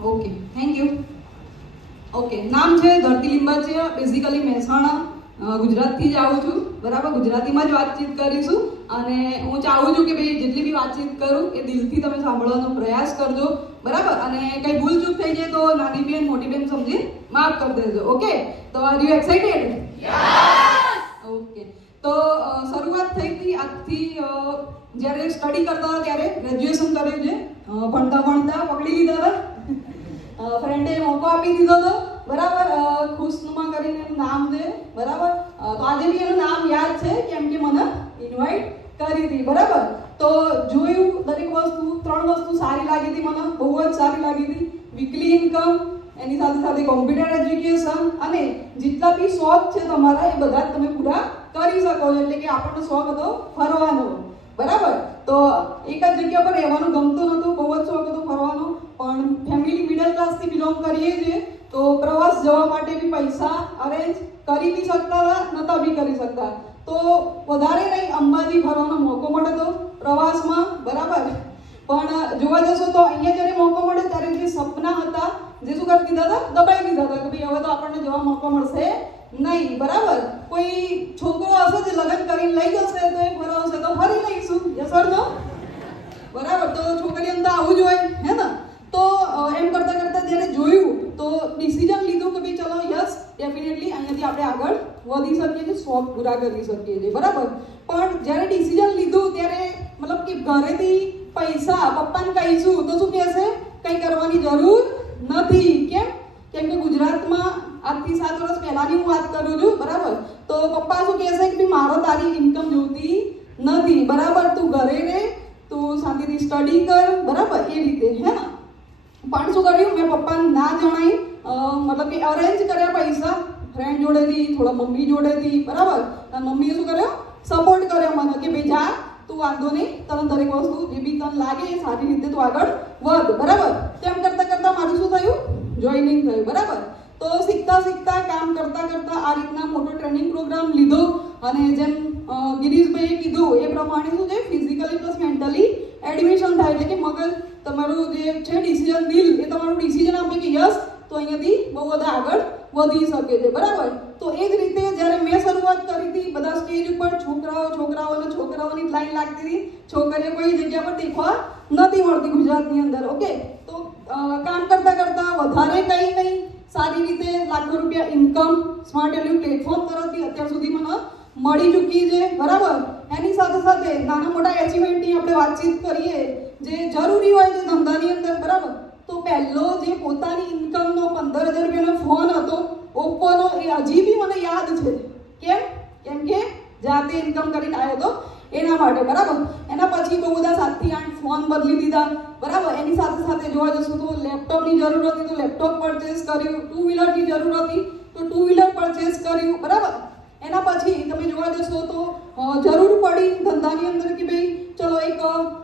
Okay, thank you. Okay, નામ છે ધરતી લિંબાચિયા. બેઝિકલી મહેસાણા ગુજરાતથી જ આવું છું. બરાબર, ગુજરાતીમાં જ વાતચીત કરીશું. અને હું ચાહું છું કે ભાઈ જેટલી બી વાતચીત કરું એ દિલથી તમે સાંભળવાનો પ્રયાસ કરજો. બરાબર, અને કંઈ ભૂલચૂક થઈ જાય તો નાની બેન મોટી બેન સમજી માફ કરી દેજો. ઓકે, તો આર યુ એક્સાઇટેડ? ઓકે, તો શરૂઆત થઈ હતી આજથી. જ્યારે સ્ટડી કરતા હતા ત્યારે ગ્રેજ્યુએશન કર્યું છે. ભણતા ભણતા પકડી લીધા હતા. ફ્રેન્ડે મોકો આપી દીધો હતો. બરાબર, ખુશનુમા કરીને એનું નામ છે. બરાબર, તો આજે બી એનું નામ યાદ છે કેમ કે મને ઇન્વાઇટ કરી હતી. બરાબર, તો જોયું દરેક વસ્તુ, 3 વસ્તુ સારી લાગી હતી મને, બહુ જ સારી લાગી હતી. વીકલી ઇન્કમ, એની સાથે સાથે કોમ્પ્યુટર એજ્યુકેશન, અને જેટલા બી શોખ છે તમારા એ બધા જ તમે પૂરા કરી શકો છો. એટલે કે આપણને શોખ હતો ફરવાનો. બરાબર, તો એક જ જગ્યા પર રહેવાનું ગમતું નહોતું, બહુ જ શોખ હતો ફરવાનો. પણ ફેમિલી મિડલ ક્લાસથી બિલોંગ કરીએ છીએ, તો પ્રવાસ જવા માટે બી પૈસા અરેન્જ કરી બી શકતા હતા, નહોતા બી કરી શકતા. તો વધારે નહીં અંબાજી ફરવાનો મોકો મળે તો પ્રવાસમાં. બરાબર, પણ જોવા જશો તો અહીંયા જ્યારે મોકો મળે ત્યારે જે સપના હતા જે શું કરી દીધા હતા, દબાઈ દીધા હતા કે ભાઈ હવે તો આપણને જવા મોકો મળશે નહીં. બરાબર, કોઈ છોકરો હશે જે લગ્ન કરીને લઈ જશે તો એ ફરાવશે તો ફરી લઈશું. યસ ઓર નો? બરાબર, તો છોકરીઓને તો આવું જ હોય, હે ને? તો એમ કરતા કરતા જ્યારે જોયું તો ડિસિઝન લીધું કે ભાઈ ચલો યસ ડેફિનેટલી અહીંયાથી આપણે આગળ વધી શકીએ છીએ, શોખ પૂરા કરી શકીએ છીએ. બરાબર, પણ જ્યારે ડિસિઝન લીધું ત્યારે મતલબ કે ઘરેથી પૈસા પપ્પાને કહીશું તો શું કહેશે, કંઈ કરવાની જરૂર નથી. કેમ? કેમ કે ગુજરાતમાં આજથી 7 વર્ષ પહેલાની હું વાત કરું છું. બરાબર, તો પપ્પા શું કહેશે કે મારો તારી ઇન્કમ જોતી નથી. બરાબર, તું ઘરે રહે, તું શાંતિથી સ્ટડી કર. બરાબર, એ રીતે, હે ને? પણ શું કર્યું મેં પપ્પાને ના જણાવી, મતલબ કે અરેન્જ કર્યા પૈસા ફ્રેન્ડ જોડેથી, થોડા મમ્મી જોડેથી. બરાબર, મમ્મીએ શું કર્યો, સપોર્ટ કર્યો મને કે ભાઈ જા, તું વાંધો નહીં, તને દરેક વસ્તુ જે બી તને લાગે એ સારી રીતે તું આગળ વધ. બરાબર, તેમ કરતાં કરતાં મારું શું થયું, જોઈનિંગ થયું. બરાબર, તો શીખતા શીખતા કામ કરતા કરતા આ રીતના મોટો ટ્રેનિંગ પ્રોગ્રામ લીધો. અને જેમ ગિરીશભાઈએ કીધું એ પ્રમાણે શું છે, ફિઝિકલી પ્લસ મેન્ટલી એડમિશન થાય. એટલે કે મગજ તમારું જે છે ડિસિઝન, દિલ એ તમારું ડિસિઝન આપે કે યસ તો અહીંયાથી બહુ બધા આગળ વધી શકે છે. બરાબર, તો એ જ રીતે જ્યારે મેં શરૂઆત કરી હતી, બધા સ્ટેજ ઉપર છોકરાઓની લાઈન લાગતી હતી. છોકરીઓ કોઈ જગ્યા પર દેખવા નથી મળતી ગુજરાતની અંદર. ઓકે, તો કામ કરતા કરતા વધારે કંઈ નહીં, સારી રીતે લાખો રૂપિયા ઇન્કમ સ્માર્ટ વેલ્યુ પ્લેટફોર્મ તરફથી અત્યાર સુધી મને મળી ચૂકી છે. બરાબર, એની સાથે સાથે નાના મોટા એચિવમેન્ટની આપણે વાતચીત કરીએ જે જરૂરી હોય છે ધંધાની અંદર. બરાબર, તો પહેલો જે પોતાની ઇન્કમનો 15,000 રૂપિયાનો ફોન હતો ઓપ્પોનો, એ હજી બી મને યાદ છે. કેમ કે જાતે ઇન્કમ કરીને આવ્યો હતો એના માટે. બરાબર, એના પછી બહુ બધા 7 થી 8 ફોન બદલી દીધા. બરાબર, એની સાથે સાથે જોવા જશું તો લેપટોપની જરૂર હતી તો લેપટોપ પરચેસ કર્યું, 2 વ્હીલરની જરૂર હતી તો 2 વ્હીલર પરચેસ કર્યું. બરાબર, એના પછી તમે જોવા જશો તો જરૂર પડી ધંધાની અંદર કે ભાઈ ચલો એક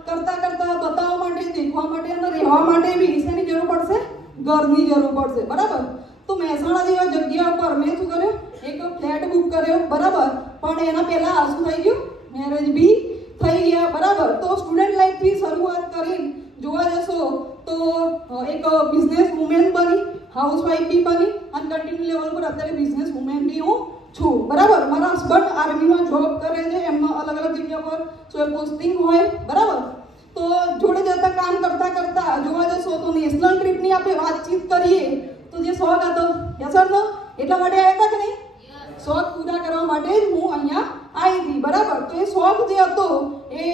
કરતા કરતા બતાવવા માટે, દેખવા માટે અને રહેવા માટે બી શેની જરૂર પડશે, ઘરની જરૂર પડશે. બરાબર, તો મહેસાણા જેવા જગ્યા પર મેં શું કર્યું, એક ફ્લેટ બુક કર્યો. બરાબર, પણ એના પહેલા શું થઈ ગયું, મેરેજ બી થઈ ગયા. બરાબર, તો સ્ટુડન્ટ લાઈફથી શરૂઆત કરીને જોવા જશો તો એક બિઝનેસ વુમેન બની, હાઉસવાઈફ બી બની, અને કન્ટિન્યુ લેવલ પર અત્યારે બિઝનેસ વુમેન બી હું છું. બરાબર, મારા હસબન્ડ આર્મીમાં જોબ કરે છે, એમનો અલગ અલગ જગ્યા પર પોસ્ટિંગ હોય. બરાબર, તો જોડે જતા કામ કરતા કરતા જોવા જશો તો નેશનલ ટ્રીપની આપણે વાતચીત કરીએ તો જે શોખ હતો, યસ ઓર નો, એટલા માટે આવ્યા હતા કે નહીં? શોખ પૂરા કરવા માટે જ હું અહીંયા આવી હતી. બરાબર, તો એ શોખ જે હતો એ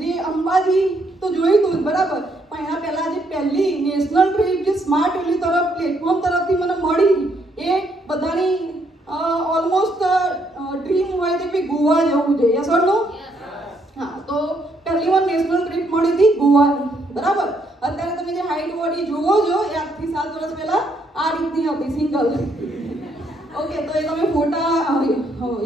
જે અંબાજી તો જોયું હતું. બરાબર, પણ એના પહેલા જે પહેલી નેશનલ ટ્રીપ જે સ્માર્ટ વેલ્યુ તરફ પ્લેટફોર્મ તરફથી મને મળી, એ બધાની ઓલમોસ્ટ ડ્રીમ હોય કે ભાઈ ગોવા જવું છે. યસ ઓર નો? હા, તો પહેલી વાર નેશનલ ટ્રીપ મળી હતી ગોવાની. બરાબર, અત્યારે તમે જે હાઈટ બોડી જુઓ છો એ આજથી 7 વર્ષ પહેલા આ રીતની હતી, સિંગલ. ઓકે, તો એ તમે ફોટા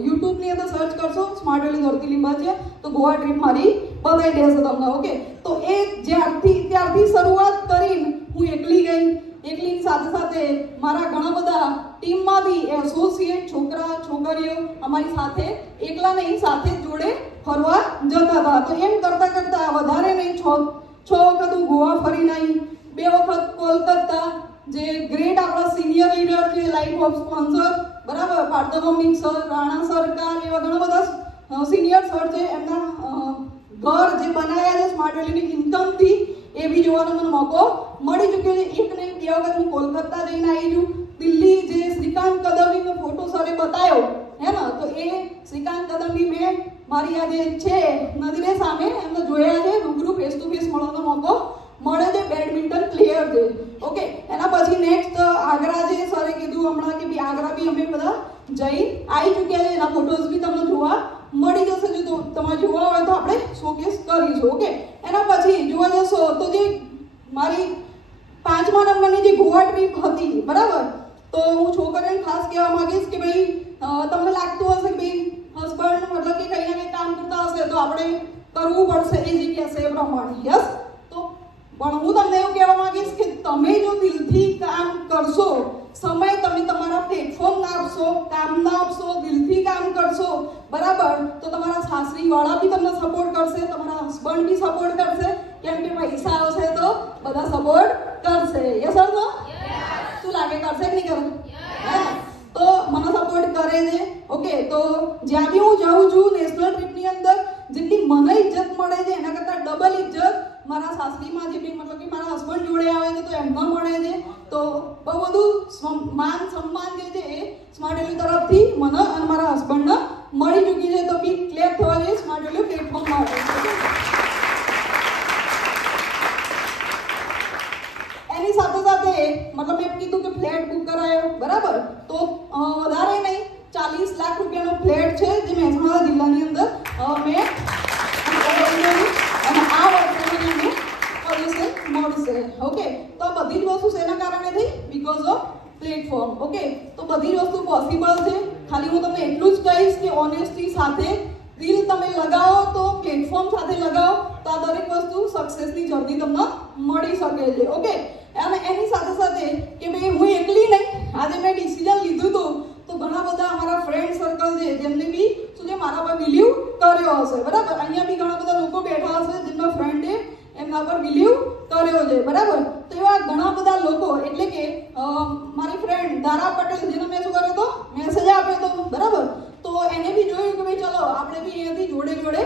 યુટ્યુબની અંદર સર્ચ કરશો સ્માર્ટ વેલ્યુ ધરતી લિંબાચિયા તો ગોવા ટ્રીપ મારી બતાવી દેશે તમને. ઓકે, તો એ ત્યારથી શરૂઆત કરીને હું એકલી ગઈ. એકલીની સાથે સાથે મારા ઘણા બધા ટીમમાંથી એસોસિએટ છોકરા છોકરીઓ અમારી સાથે, એકલા નહીં સાથે જોડે ફરવા જતા હતા. તો એમ કરતા કરતા વધારે નહીં 6 વખત હું ગોવા ફરી નહીં, 2 વખત કોલકાતા, જે ગ્રેટ આપણા સિનિયર લીડર છે, લાઈફ ઓફ સ્પોન્સર, બરાબર, પાર્થોમિક સર, રાણા સરકાર, એવા ઘણા બધા સિનિયર સર છે. એમના ઘર જે બનાવ્યા છે સ્માર્ટ વેલીની ઇન્કમથી, એ બી જોવાનો મને મોકો મળી ચૂક્યો છે. એક નહીં બે વખત હું કોલકાતા જઈને આવી છું. દિલ્હી જે શ્રીકાંત કદમનો ફોટો સરે બતાવ્યો હે ને, તો એ શ્રીકાંત કદમની મેં મારી આ જે છે નદીને સામે એમને જોયા છે, રૂબરૂ ફેસ ટુ ફેસ મળવાનો મોકો મળે છે. બેડમિન્ટન પ્લેયર છે. ઓકે, એના પછી નેક્સ્ટ આગ્રા જે સરે કીધું હમણાં કે આગ્રા બી અમે બધા જઈ આવી ચૂક્યા છે. એના ફોટોઝ બી તમને જોવા મળી જશે. જો તમારે જોવા હોય તો આપણે શોકેસ કરીશું. ઓકે, એના પછી જોવા જશો તો જે મારી 5મા નંબરની જે ગોવા ટ્રીપ હતી, બરાબર, તો હું છોકરીઓને ખાસ કહેવા માંગીશ કે ભાઈ તમને લાગતું હશે કે ભાઈ હસબન્ડ મતલબ કે કંઈ ના કંઈ કામ કરતા હશે તો આપણે કરવું પડશે એ જગ્યા છે એ પ્રમાણે. યસ, તો પણ હું તમને એવું કહેવા માંગીશ કે તમે જો દિલથી કામ કરશો, સમય તમે તમારા પ્લેટફોર્મ ના આપશો, કામ ના આપશો, દિલથી કામ કરશો, બરાબર, તો તમારા સાસરીવાળા બી તમને સપોર્ટ કરશે, તમારા હસબન્ડ બી સપોર્ટ કરશે, કેમ કે પૈસા આવશે તો બધા સપોર્ટ કરશે. યસ ઓર નો? શું લાગે, કરશે કે નહીં કરે? તો મને સપોર્ટ કરે છે. ઓકે, તો જ્યાં બી હું જાઉં છું નેશનલ ટ્રીપની અંદર, જેટલી મને ઇજ્જત મળે છે એના કરતાં ડબલ ઇજ્જત મારા સાસરીમાં જે બી મતલબ કે મારા હસબન્ડ જોડે આવે છે તો એમને મળે છે. તો બહુ બધું માન સન્માન જે છે એ સ્માર્ટ વેલ્યુ તરફથી મને અને મારા હસબન્ડને મળી ચૂકી છે. તો બી ક્લેપ થવા જોઈએ સ્માર્ટ વેલ્યુ પ્લેટફોર્મ માટે. એની સાથે સાથે મતલબ મેં કીધું કે ફ્લેટ બુક કરાયો, બરાબર, તો વધારે નહીં 40 લાખ રૂપિયાનો ફ્લેટ છે જે મહેસાણા જિલ્લાની અંદર મેં અને આ વર્ષે મને પોલ્યુશન મળશે. ઓકે, તો આ બધી જ વસ્તુ શેના કારણે થઈ? Because of platform. ઓકે, તો બધી જ વસ્તુ પોસિબલ છે. ખાલી હું તમને એટલું જ કહીશ કે ઓનેસ્ટી સાથે દિલ તમે લગાવો, તો પ્લેટફોર્મ સાથે લગાવો, તો આ દરેક વસ્તુ સક્સેસની જર્ની તમને મળી શકે છે. ઓકે, અને એની સાથે સાથે કે ભાઈ હું એકલી નહીં, આજે મેં ડિસિઝન લીધું હતું તો ઘણા બધા અમારા ફ્રેન્ડ સર્કલ છે જેમને બી શું છે મારા પર બિલીવ કર્યો હશે, બરાબર. અહીંયા બી ઘણા બધા લોકો બેઠા હશે જેમના ફ્રેન્ડે એમના પર બિલીવ કર્યો છે, બરાબર. તો એવા ઘણા બધા લોકો, એટલે કે મારી ફ્રેન્ડ દારા પટેલ, જેને મેં શું કર્યો હતો, મેસેજ આપ્યો હતો, બરાબર. તો એને બી જોયું કે ભાઈ ચલો આપણે બી અહીંયાથી જોડે જોડે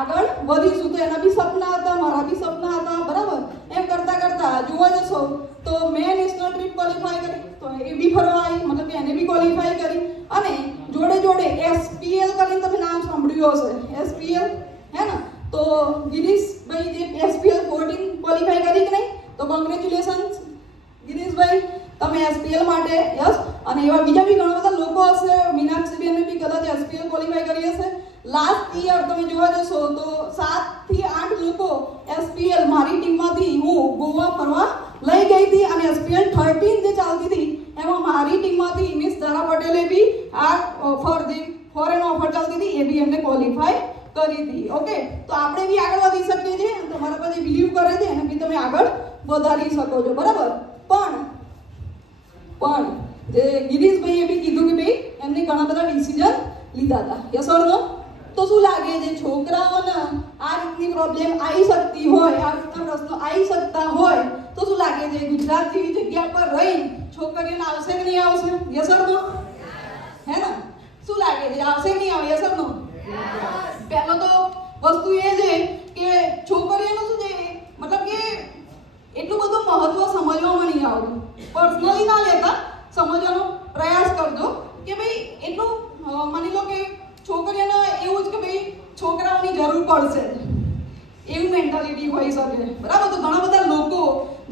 આગળ વધીશું. તો એના બી સપના હતા, મારા બી સપના હતા, બરાબર. એમ કરતા કરતા જોવા જશો તો મેં નેશનલ ટ્રીપ ક્વોલિફાય કરી, તો એ બી ફરવા આવી, મતલબ કે એને બી ક્વોલિફાય કરી, અને જોડે જોડે SPL કરીને તમે નામ સાંભળ્યું હશે, SPL હે ને. તો ગિરીશભાઈ જે SPL 14 ક્વોલિફાય કરી કે નહીં, તો કોંગ્રેચ્યુલેશન્સ ગિરીશભાઈ, તમે SPL માટે. યસ, અને એવા બીજા બી ઘણા બધા લોકો હશે, મીનાક્ષીબેને બી કદાચ SPL ક્વોલિફાય કરી હશે. લાસ્ટ યર તમે જોવા જશો તો 7 થી 8 લોકો SPL મારી ટીમમાંથી હું ગોવા ફરવા લઈ ગઈ હતી, અને SPL 13 જે ચાલતી હતી એમાં મારી ટીમમાંથી મિસ દારા પટેલે બી આ ફોરેન ઓફર ચાલતી હતી એ બી એમને ક્વોલિફાય કરી હતી. ઓકે, તો આપણે બી આગળ વધી શકીએ છીએ. તમારા પર જે બિલીવ કરે છે એને બી તમે આગળ વધારી શકો છો, બરાબર. પણ જે ગિરીશભાઈએ બી કીધું કે ભાઈ એમને ઘણા બધા ડિસિઝન લીધા હતા. યસ ઓર નો? તો શું લાગે છે છોકરાઓને આ રીતની પ્રોબ્લેમ આવી શકતી હોય, આ રીતના પ્રશ્નો આવી શકતા હોય, તો શું લાગે છે ગુજરાત જેવી જગ્યા પર રહી છોકરીઓને આવશે કે નહીં આવશે? યસ ઓર નો? હે ને? શું લાગે છે આવશે કે નહીં આવે? યસ ઓર નો? પહેલો તો વસ્તુ એ છે કે છોકરીઓનું શું છે, મતલબ કે એટલું બધું મહત્વ સમજવામાં નહીં આવતું. પર્સનલી ના લેતા સમજવાનો પ્રયાસ કરજો કે ભાઈ એટલું માની લો કે છોકરીઓને એવું જ કે ભાઈ છોકરાઓની જરૂર પડશે, એવી મેન્ટાલિટી હોઈ શકે, બરાબર. તો ઘણા બધા લોકો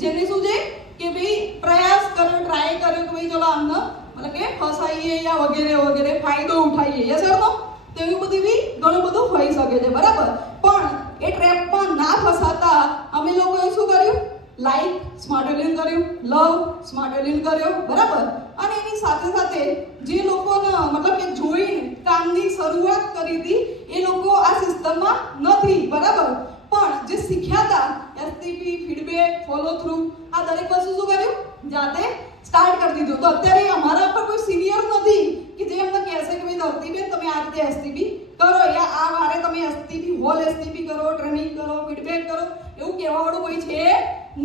જેને શું છે કે ભાઈ પ્રયાસ કર્યો, ટ્રાય કર્યો કે ભાઈ ચલો આમને મતલબ કે ફસાઈએ યા વગેરે વગેરે ફાયદો ઉઠાઈએ. યસ ઓર નો? તો એવું બધું બી ઘણું બધું હોઈ શકે છે, બરાબર. પણ એ ટ્રેપમાં ના ફસાતા અમે લોકોએ શું કર્યું? લાઈક સ્માર્ટ વેલ્યુ કર્યું, લવ સ્માર્ટ વેલ્યુ કર્યો, બરાબર. અને એની સાથે સાથે જે લોકોને મતલબ કે જોઈને કામની શરૂઆત કરી હતી એ લોકો આ સિસ્ટમમાં નથી, બરાબર. પણ જે શીખ્યા હતા STP, ફીડબેક, ફોલો થ્રુ, આ દરેક વસ્તુ શું કર્યું? જાતે સ્ટાર્ટ કરી દીધું. તો અત્યારે અમારા પર કોઈ સિનિયર નથી કે જે અમને કહેશે કે ભાઈ ધરતીબેન તમે આ રીતે STP કરો, યા આ વારે તમે STP હોલ STP કરો, ટ્રેનિંગ કરો, ફીડબેક કરો, એવું કહેવાવાળું કોઈ છે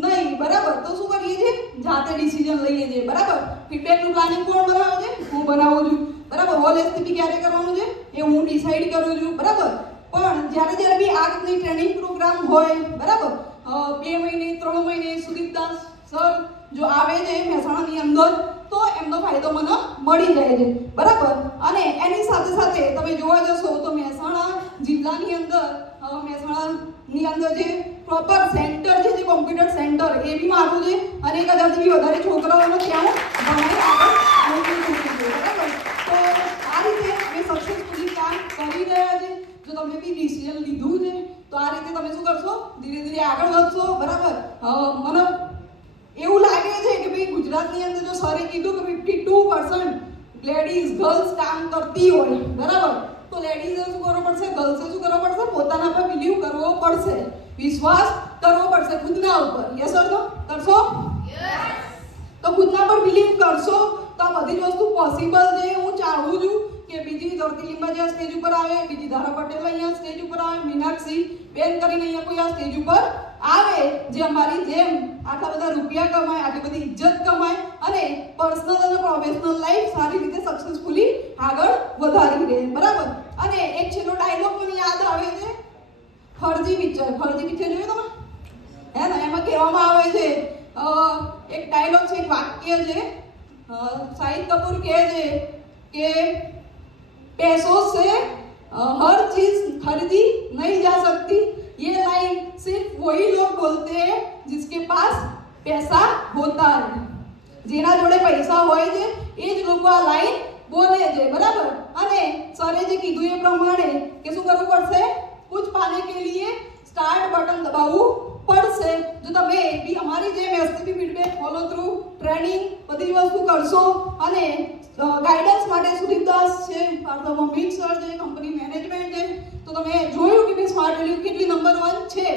નહીં, બરાબર. તો શું કરીએ છીએ? જાતે ડિસિઝન લઈએ છીએ, બરાબર. ફીડબેકનું પ્લાનિંગ કોણ બનાવે છે? હું બનાવું છું, બરાબર. હોલ એસટીપી ક્યારે કરવાનું છે એ હું ડિસાઈડ કરું છું, બરાબર. પણ જ્યારે બી આ રીતની ટ્રેનિંગ પ્રોગ્રામ હોય, બરાબર, 2 મહિને 3 મહિને સુદીપદાસ સર જો આવે છે મહેસાણાની અંદર તો એમનો ફાયદો મને મળી જાય છે, બરાબર. અને એની સાથે સાથે તમે જોવા જશો તો મહેસાણા જિલ્લાની અંદર મહેસાણાની અંદર જે પ્રોપર સેન્ટર છે, જે કોમ્પ્યુટર સેન્ટર એ બી મારું છે અને 1000થી બી વધારે છોકરાઓનો ત્યાં ભણાઈ આગળ મોકલું છું, બરાબર. તો આ રીતે અમે સક્સેસફુલી કામ કરી રહ્યા છે. જો તમે બી ડિસિઝન લીધું છે તો આ રીતે તમે શું કરશો? ધીરે ધીરે આગળ વધશો, બરાબર. મને એવું લાગે છે કે ભાઈ ગુજરાતની અંદર જો સરે કીધું કે 52% લેડીઝ ગર્લ્સ કામ કરતી હોય, બરાબર, તો લેડીઝે શું કરવું પડશે? ગર્લ્સે શું કરવું પડશે? પોતાના પર બિલીવ કરવો પડશે, વિશ્વાસ કરવો પડશે ખુદના ઉપર. યસ ઓર નો? કરશો? યસ. તો ખુદના પર બિલીવ કરશો તો આ બધી જ વસ્તુ પોસિબલ છે. હું ચાહું છું કે બીજી ધરતી લીંબાજી સ્ટેજ ઉપર આવે, બીજી ધારા પટેલ અહીંયા સ્ટેજ ઉપર આવે, મીનાક્ષી બેન કરીને અહીંયા કોઈ આ સ્ટેજ ઉપર આવે જે અમારી જેમ આટલા બધા રૂપિયા કમાય, આટલી બધી ઇજ્જત કમાય અને પર્સનલ અને પ્રોફેશનલ લાઈફ સારી રીતે સક્સેસફુલી આગળ વધારી દે, બરાબર. અને એક છેલ્લો ડાયલોગ મને યાદ આવે છે, ફરજી પિક્ચર જોયું તમે? હે ને? એમાં કહેવામાં આવે છે એક ડાયલોગ છે, એક વાક્ય છે, શાહિદ કપૂર કહે છે કે पैसों से हर चीज खरीदी नहीं जा सकती. ये लाइन सिर्फ वही लोग बोलते हैं जिसके पास पैसा होता है. જેના જોડે પૈસા હોય છે એ જ લોકો આ લાઈન બોલે છે, બરાબર. અને સરે જે કીધું એ પ્રમાણે કે શું કરવું પડશે? કુછ પાને કે લીએ સ્ટાર્ટ બટન દબાવવું પડશે. જો તમે બી અમારી જેમ STP feedback follow through training બધી વસ્તુ કરશો અને ગાઈડન્સ માટે સુદીપદાસ છે, મમ્મી સર છે, કંપની મેનેજમેન્ટ છે, તો તમે જોયું કે ભાઈ સ્માર્ટ વેલ્યુ કેટલી નંબર 1 છે.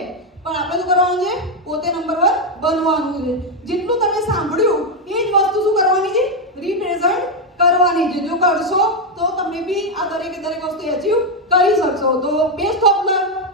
પણ આપણે શું કરવાનું છે? પોતે નંબર 1 બનવાનું છે. જેટલું તમે સાંભળ્યું એ જ વસ્તુ શું કરવાની છે? રિપ્રેઝન્ટ કરવાની છે. જો કરશો તો તમે બી આ દરેક વસ્તુ અચીવ કરી શકશો. તો બેસ્ટ ઓફ લક.